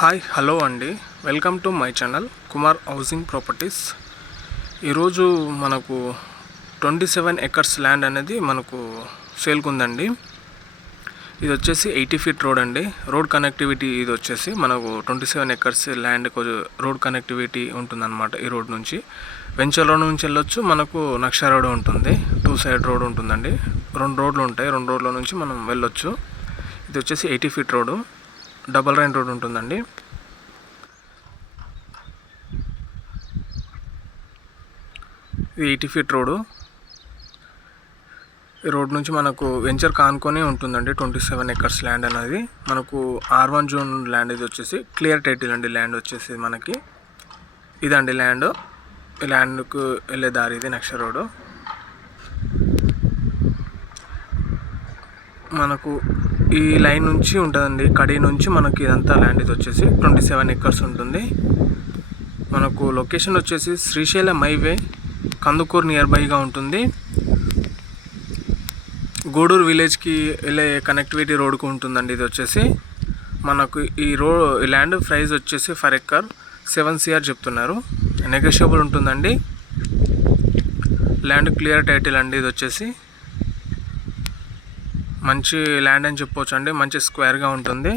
Hi hello అండి, welcome to my channel Kumar housing properties. ఈరోజు మనకు 27 ఎకర్స్ ల్యాండ్ అనేది మనకు సేల్కి ఉందండి. ఇది వచ్చేసి 80 ఫీట్ రోడ్ అండి. రోడ్ కనెక్టివిటీ ఇది వచ్చేసి మనకు 27 ఎకర్స్ ల్యాండ్ రోడ్ కనెక్టివిటీ ఉంటుందన్నమాట. ఈ రోడ్ నుంచి వెంచర్ రోడ్ నుంచి వెళ్ళొచ్చు, మనకు నక్ష రోడ్ ఉంటుంది, 2 సైడ్ రోడ్ ఉంటుందండి. 2 రోడ్లు ఉంటాయి, 2 రోడ్ల నుంచి మనం వెళ్ళొచ్చు. ఇది వచ్చేసి 80 feet road, double line road ఉంటుందండి. ఇది 80 ఫీట్ రోడ్. ఈ రోడ్ నుంచి మనకు వెంచర్ కానుకొని ఉంటుందండి. 27 ఎకర్స్ ల్యాండ్ అనేది మనకు R1 జోన్ ల్యాండ్. ఇది వచ్చేసి క్లియర్ టైటిల్ అండి. ల్యాండ్ వచ్చేసి మనకి ఇదండి ల్యాండ్. ఈ ల్యాండ్కు వెళ్ళే దారి ఇది నెక్స్ట్ రోడ్. మనకు ఈ లైన్ నుంచి ఉంటుందండి, కడి నుంచి మనకి ఇదంతా ల్యాండ్. ఇది వచ్చేసి 27 ఎకర్స్ ఉంటుంది. మనకు లొకేషన్ వచ్చేసి శ్రీశైలం హైవే, కందుకూరు నియర్ బైగా ఉంటుంది. గూడూరు విలేజ్కి వెళ్ళే కనెక్టివిటీ రోడ్కు ఉంటుందండి. ఇది వచ్చేసి మనకు ఈ ల్యాండ్ ప్రైస్ వచ్చేసి ఫర్ ఎకర్ 7 CR చెప్తున్నారు. నెగోషియబుల్ ఉంటుందండి. ల్యాండ్ క్లియర్ టైటిల్ అండి. ఇది వచ్చేసి మంచి ల్యాండ్ అని చెప్పవచ్చు అండి. మంచి స్క్వేర్గా ఉంటుంది.